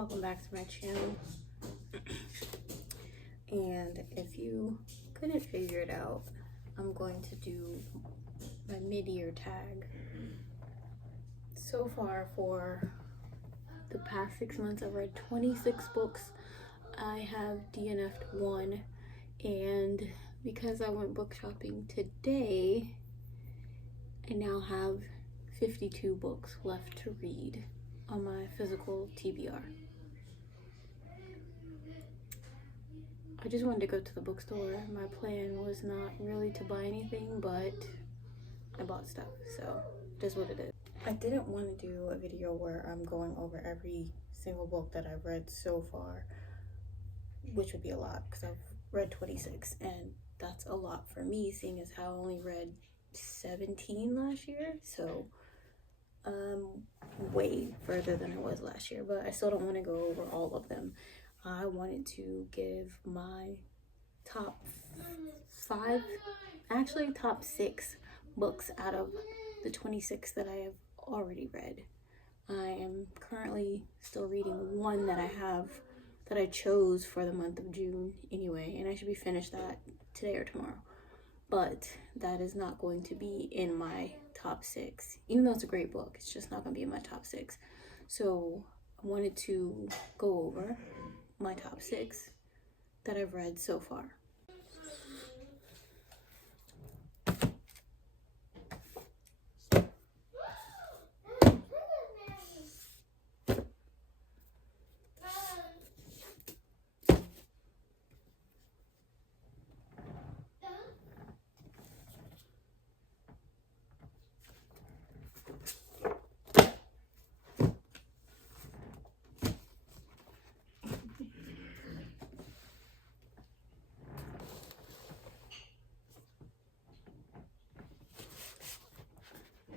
welcome back to my channel. And if you couldn't figure it out, I'm going to do my mid-year tag. So far, for the past 6 months, I've read 26 books. I have DNF'd one, and because I went book shopping today, I now have 52 books left to read on my physical TBR. I just wanted to go to the bookstore. My plan was not really to buy anything, but I bought stuff, so it is what it is. I didn't want to do a video where I'm going over every single book that I've read so far, which would be a lot because I've read 26, and that's a lot for me, seeing as how I only read 17 last year. So way further than I was last year, but I still don't want to go over all of them. I wanted to give my top 6 books out of the 26 that I have already read. I am currently still reading one that I chose for the month of June anyway, and I should be finished that today or tomorrow. But that is not going to be in my top 6. Even though it's a great book, it's just not going to be in my top 6. So I wanted to go over my top 6 that I've read so far.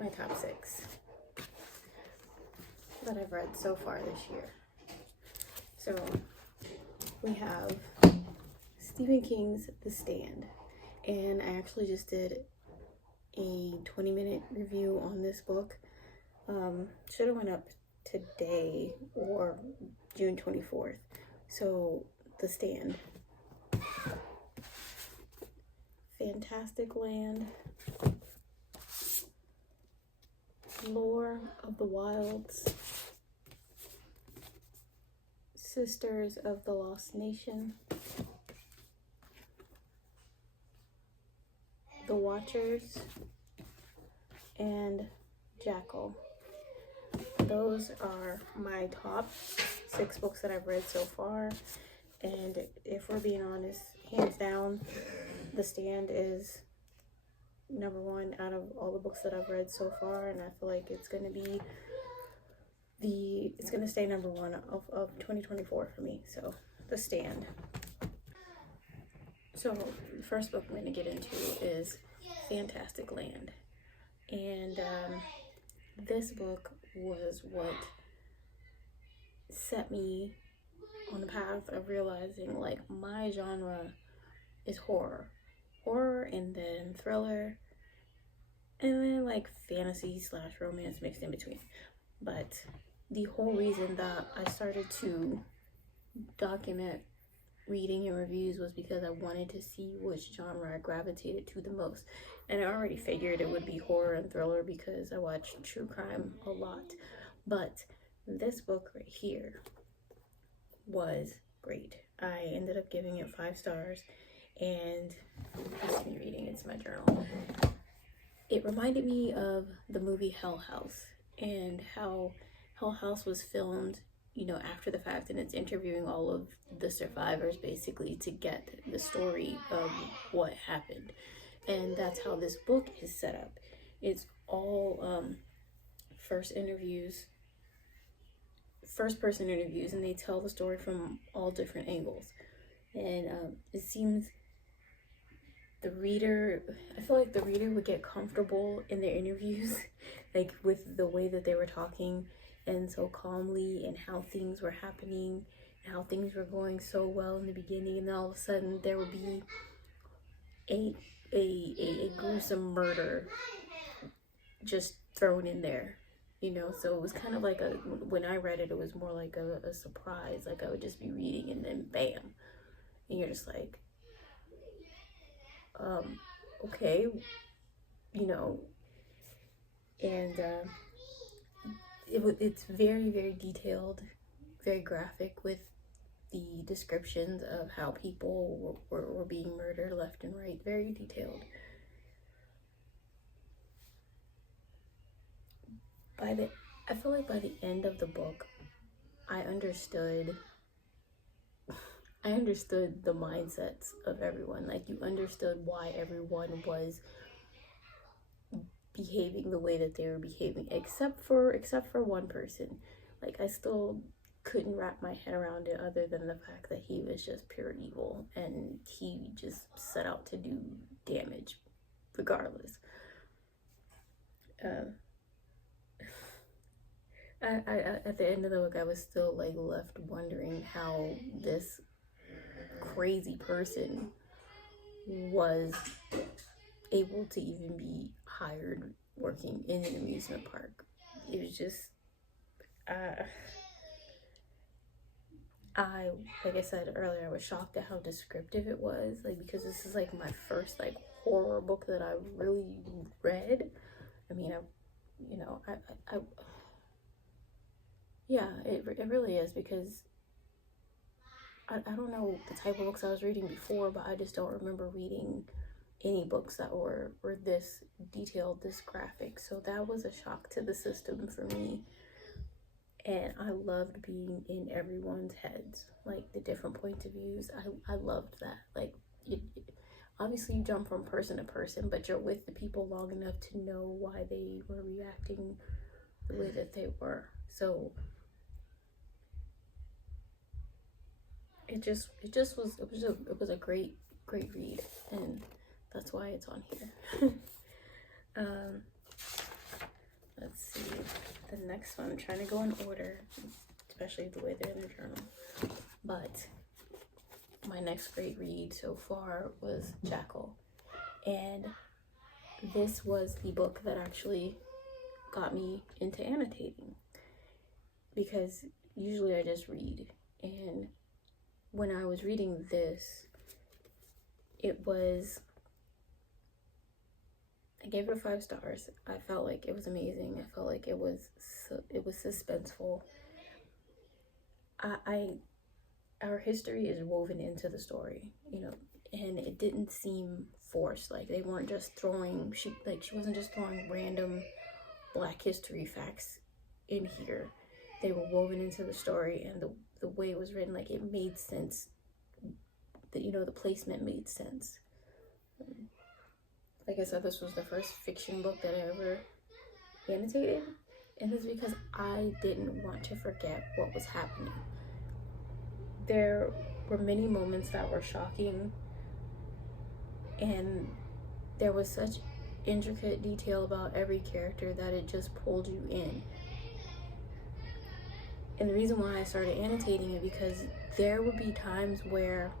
My top 6 that I've read so far this year. So we have Stephen King's The Stand, and I actually just did a 20-minute review on this book. Should have went up today or June 24th. So The Stand, fantastic land, lore of the wilds, Sisters of the Lost Nation, The Watchers, and Jackal. Those are my top 6 books that I've read so far, and if we're being honest, hands down, The Stand is number 1 out of all the books that I've read so far, and I feel like it's gonna stay number 1 of 2024 for me. So The Stand. So the first book I'm going to get into is Fantastic Land, and this book was what set me on the path of realizing, like, my genre is horror, and then thriller, and then like fantasy / romance mixed in between. But the whole reason that I started to document reading and reviews was because I wanted to see which genre I gravitated to the most. And I already figured it would be horror and thriller because I watch true crime a lot. But this book right here was great. I ended up giving it 5 stars, and just me reading, it's my journal. It reminded me of the movie Hell House, and how Hell House was filmed, after the fact, and it's interviewing all of the survivors basically to get the story of what happened. And that's how this book is set up. It's all first person interviews, and they tell the story from all different angles. And it seems I feel like the reader would get comfortable in their interviews, like with the way that they were talking and so calmly, and how things were happening, and how things were going so well in the beginning, and then all of a sudden there would be a gruesome murder just thrown in there. you know, so it was kind of like when I read it, it was more like a surprise. Like I would just be reading and then bam, and you're just like, okay, you know, and it's very, very detailed, very graphic with the descriptions of how people were being murdered left and right, very detailed. I feel like by the end of the book, I understood the mindsets of everyone. Like, you understood why everyone was behaving the way that they were behaving, except for one person. Like, I still couldn't wrap my head around it, other than the fact that he was just pure evil and he just set out to do damage regardless. At the end of the book, I was still like left wondering how this crazy person was able to even be hired working in an amusement park. It was just, like I said earlier, I was shocked at how descriptive it was, like, because this is like my first like horror book that I really read. I mean, yeah, it really is, because I don't know the type of books I was reading before, but I just don't remember reading any books that were this detailed, this graphic. So that was a shock to the system for me. And I loved being in everyone's heads, like the different points of views. I loved that. Like, obviously you jump from person to person, but you're with the people long enough to know why they were reacting the way that they were. So it was a great read, and that's why it's on here. Let's see, the next one, I'm trying to go in order, especially the way they're in the journal, but my next great read so far was Jackal, and this was the book that actually got me into annotating, because usually I just read, and when I was reading this, I gave it 5 stars. I felt like it was amazing. I felt like it was suspenseful. Our history is woven into the story, you know, and it didn't seem forced. Like, they weren't just throwing, she wasn't just throwing random Black history facts in here. They were woven into the story, and the way it was written, like, it made sense. That, you know, the placement made sense. Like I said, this was the first fiction book that I ever annotated, and it's because I didn't want to forget what was happening. There were many moments that were shocking, and there was such intricate detail about every character that it just pulled you in. And the reason why I started annotating it, because there would be times where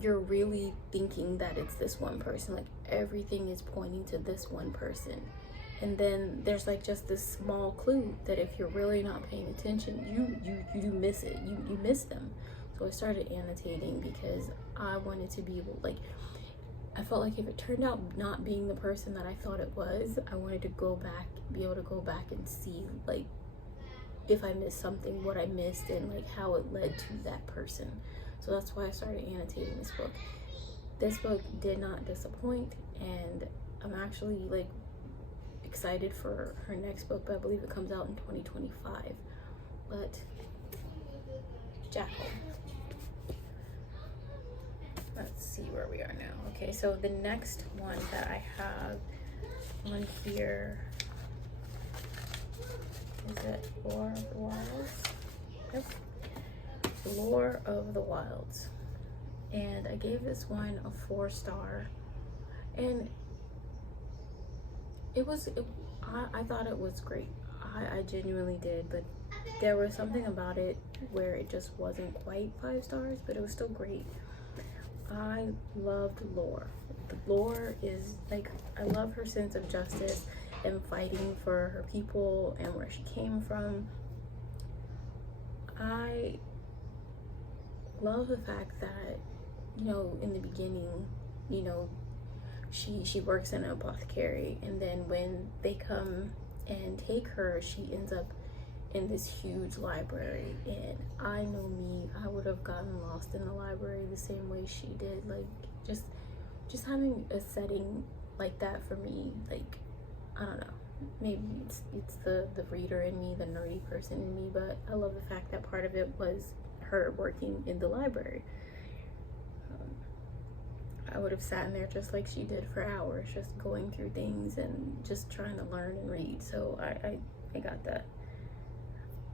you're really thinking that it's this one person, like everything is pointing to this one person, and then there's like just this small clue that if you're really not paying attention, you do miss it, you miss them. So I started annotating because I wanted to be able, like, I felt like if it turned out not being the person that I thought it was, I wanted to be able to go back and see, like, if I missed something, what I missed, and like how it led to that person. So that's why I started annotating this book. This book did not disappoint, and I'm actually like excited for her next book, but I believe it comes out in 2025. But Jackal. Let's see where we are now. Okay, so the next one that I have on here, is it Lore of the Wilds? Yep. Lore of the Wilds. And I gave this one a 4-star, and I thought it was great. I genuinely did, but there was something about it where it just wasn't quite 5 stars, but it was still great. I loved Lore. The Lore is like, I love her sense of justice. and fighting for her people and where she came from. I love the fact that, you know, in the beginning, you know, she works in an apothecary, and then when they come and take her, she ends up in this huge library. And I know me, I would have gotten lost in the library the same way she did. Like, just having a setting like that for me, like, I don't know, maybe it's the reader in me, the nerdy person in me, but I love the fact that part of it was her working in the library. I would have sat in there just like she did for hours, just going through things and just trying to learn and read. So I got that.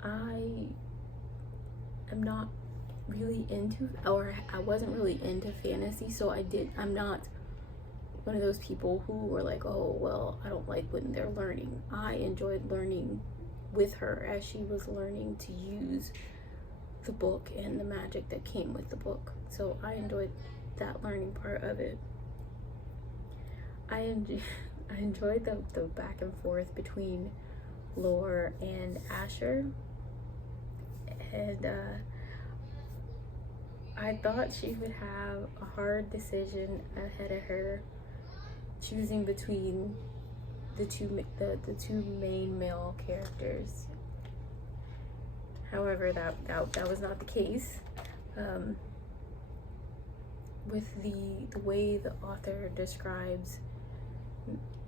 I am not really into, or I wasn't really into fantasy, so I'm not one of those people who were like, oh, well, I don't like when they're learning. I enjoyed learning with her as she was learning to use the book and the magic that came with the book. So I enjoyed that learning part of it. I enjoyed the back and forth between Lore and Asher, and I thought she would have a hard decision ahead of her, choosing between the two main male characters. However, that was not the case. With the way the author describes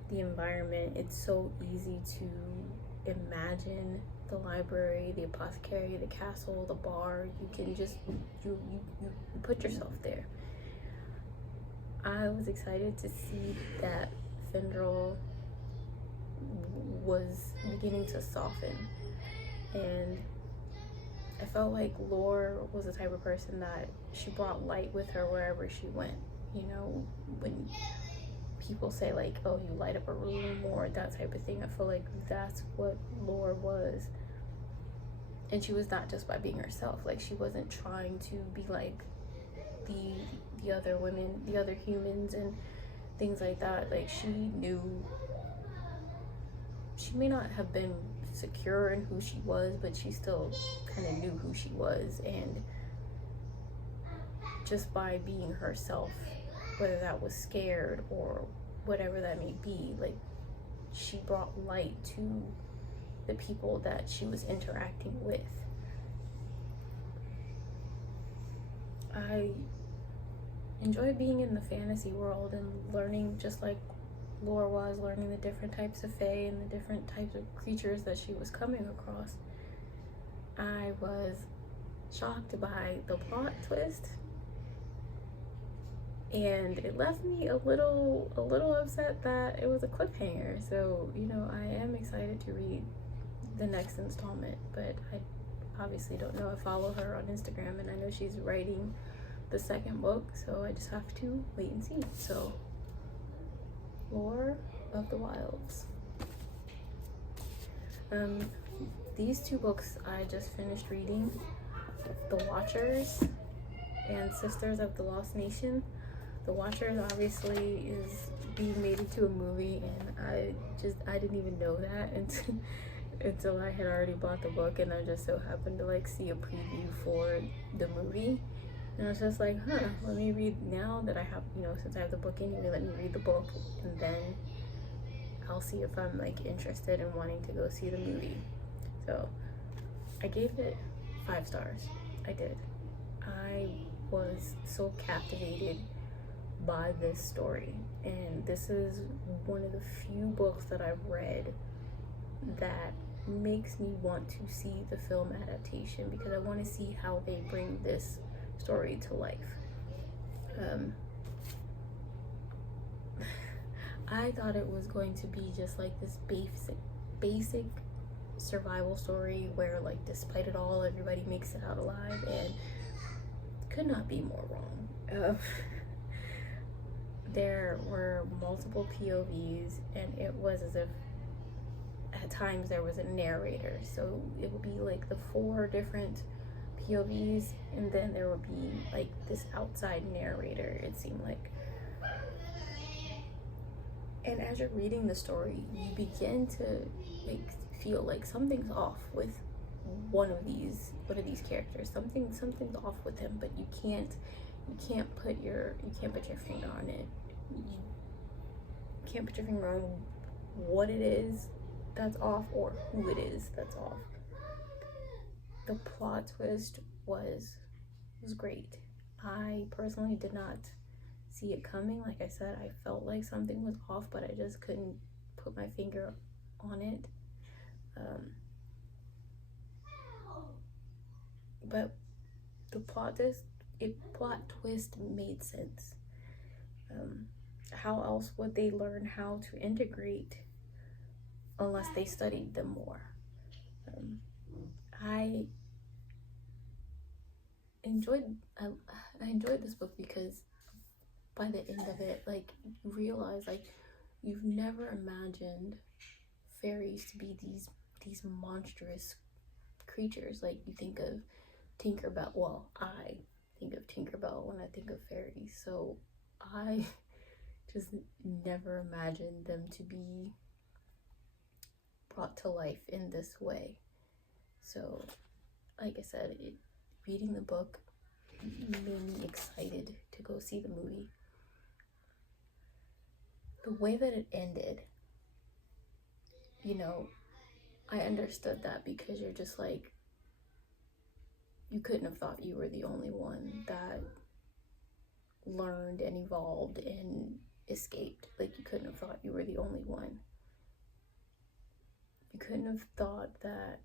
the environment, it's so easy to imagine the library, the apothecary, the castle, the bar. You can just you put yourself there. I was excited to see that Findral was beginning to soften, and I felt like Lore was the type of person that she brought light with her wherever she went. You know, when people say like, oh, you light up a room or that type of thing, I feel like that's what Lore was. And she was not just by being herself. Like, she wasn't trying to be like the other women, the other humans and things like that. Like, she knew, she may not have been secure in who she was, but she still kind of knew who she was. And just by being herself, whether that was scared or whatever that may be, like, she brought light to the people that she was interacting with. I enjoyed being in the fantasy world and learning, just like Lore was, learning the different types of fae and the different types of creatures that she was coming across. I was shocked by the plot twist, and it left me a little upset that it was a cliffhanger. So, you know, I am excited to read the next installment, but I obviously don't know. I follow her on Instagram, and I know she's writing the second book, so I just have to wait and see. So, Lore of the Wilds. These two books I just finished reading, The Watchers and Sisters of the Lost Nation. The Watchers obviously is being made into a movie, and I didn't even know that until I had already bought the book, and I just so happened to like see a preview for the movie, and I was just like, let me read, now that I have, you know, since I have the book anyway, let me read the book, and then I'll see if I'm like interested in wanting to go see the movie. So I gave it 5 stars. I did. I was so captivated by this story, and this is one of the few books that I've read that makes me want to see the film adaptation, because I want to see how they bring this story to life. I thought it was going to be just like this basic survival story where, like, despite it all, everybody makes it out alive, and could not be more wrong. There were multiple POVs, and it was as if at times there was a narrator, so it would be like the 4 different POVs, and then there would be like this outside narrator, it seemed like. And as you're reading the story, you begin to like feel like something's off with one of these characters. Something's off with him, but you can't put your finger on it. You can't put your finger on what it is that's off or who it is that's off. The plot twist was great. I personally did not see it coming. Like I said, I felt like something was off, but I just couldn't put my finger on it. But the plot twist made sense. How else would they learn how to integrate unless they studied them more? I enjoyed this book because by the end of it, like, you realize, like, you've never imagined fairies to be these monstrous creatures. Like, you think of Tinkerbell. Well, I think of Tinkerbell when I think of fairies. So I just never imagined them to be brought to life in this way. So, like I said, reading the book made me excited to go see the movie. The way that it ended, I understood that, because you're just like, you couldn't have thought you were the only one that learned and evolved and escaped. Like, you couldn't have thought you were the only one. You couldn't have thought that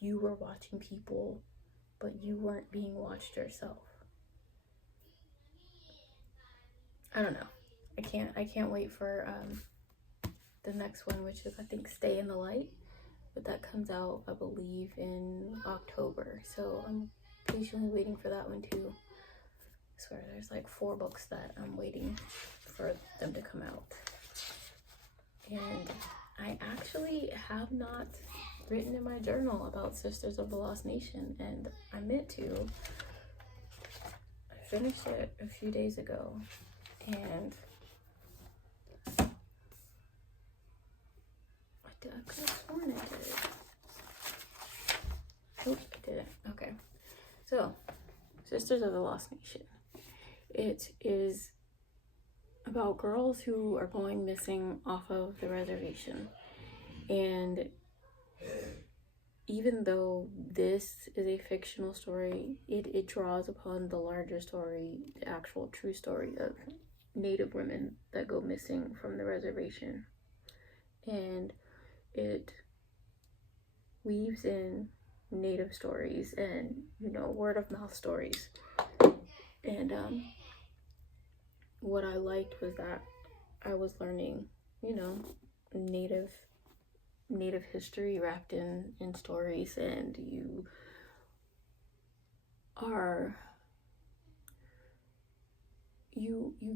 you were watching people, but you weren't being watched yourself. I don't know. I can't wait for the next one, which is, I think, Stay in the Light. But that comes out, I believe, in October. So I'm patiently waiting for that one too. I swear, there's like 4 books that I'm waiting for them to come out. And I actually have not written in my journal about Sisters of the Lost Nation, and I meant to. I finished it a few days ago, and I could have sworn I did it. Nope, I didn't. Okay. So, Sisters of the Lost Nation. It is about girls who are going missing off of the reservation. And even though this is a fictional story, it draws upon the larger story, the actual true story of Native women that go missing from the reservation. And it weaves in Native stories and, word of mouth stories. And what I liked was that I was learning, Native history wrapped in stories, and you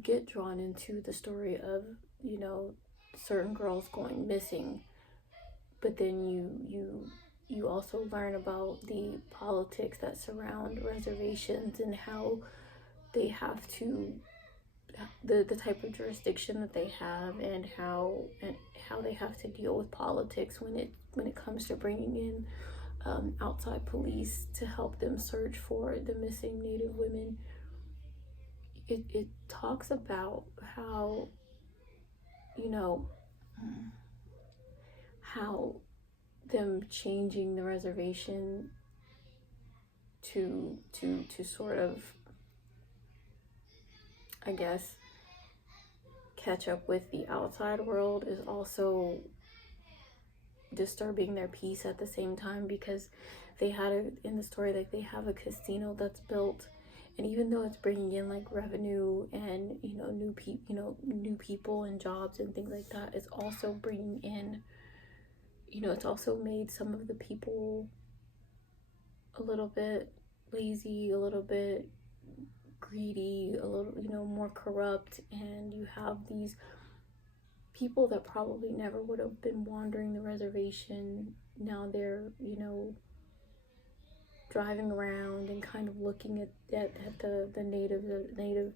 get drawn into the story of, certain girls going missing, but then you also learn about the politics that surround reservations and how they have to, the type of jurisdiction that they have, and how they have to deal with politics when it comes to bringing in outside police to help them search for the missing Native women. It talks about how, how them changing the reservation to sort of, I guess, catch up with the outside world is also disturbing their peace at the same time, because they had in the story, like, they have a casino that's built, and even though it's bringing in like revenue and new people and jobs and things like that, it's also bringing in, it's also made some of the people a little bit lazy, a little bit greedy, a little, more corrupt, and you have these people that probably never would have been wandering the reservation. Now they're, driving around and kind of looking at the native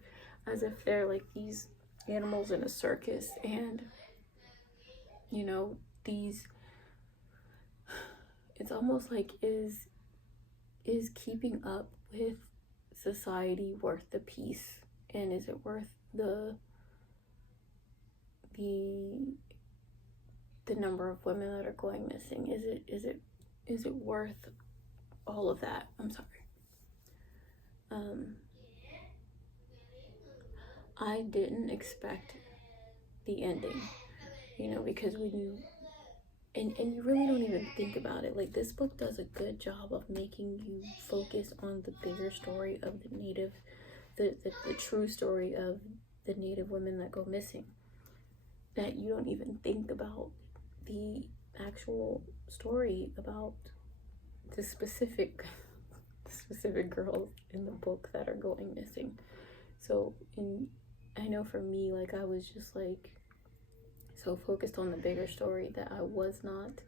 as if they're like these animals in a circus. And You know, it's almost like, is keeping up with society worth the peace? And is it worth the number of women that are going missing? Is it worth all of that? I'm sorry. I didn't expect the ending, you know, because when you and you really don't even think about it. Like, this book does a good job of making you focus on the bigger story of the true story of the Native women that go missing, that you don't even think about the actual story about the specific girls in the book that are going missing. So I know for me, like, I was just like so focused on the bigger story that I was not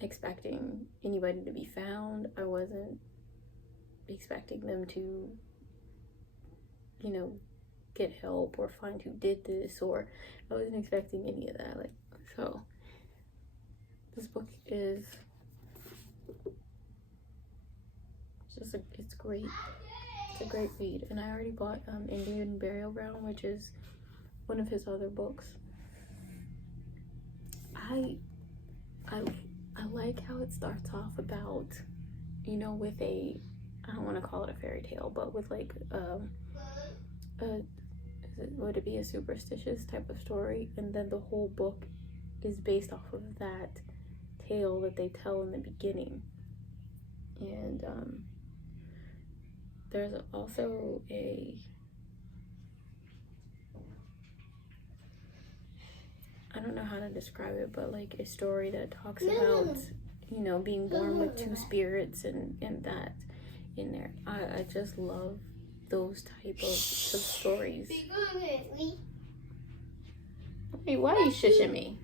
expecting anybody to be found. I wasn't expecting them to, you know, get help or find who did this, or I wasn't expecting any of that. Like, so this book is just it's great. It's a great read. And I already bought Indian Burial Ground, which is one of his other books. I like how it starts off about, you know, with I don't want to call it a fairy tale, but with like would it be a superstitious type of story? And then the whole book is based off of that tale that they tell in the beginning. And there's also I don't know how to describe it, but like a story that talks about, you know, being born with two spirits and that in there. I just love those type of stories. Hey, why are you shushing me?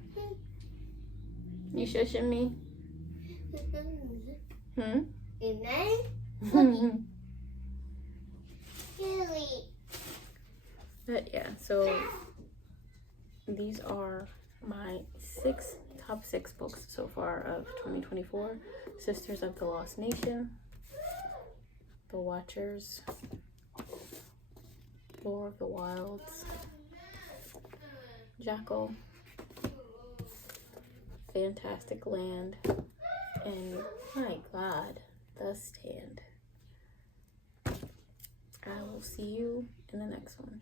You shushing me? But yeah, so these are my top six books so far of 2024. Sisters of the Lost Nation, The Watchers, Lore of the Wilds, Jackal, Fantastic Land, and my God, The Stand. I will see you in the next one.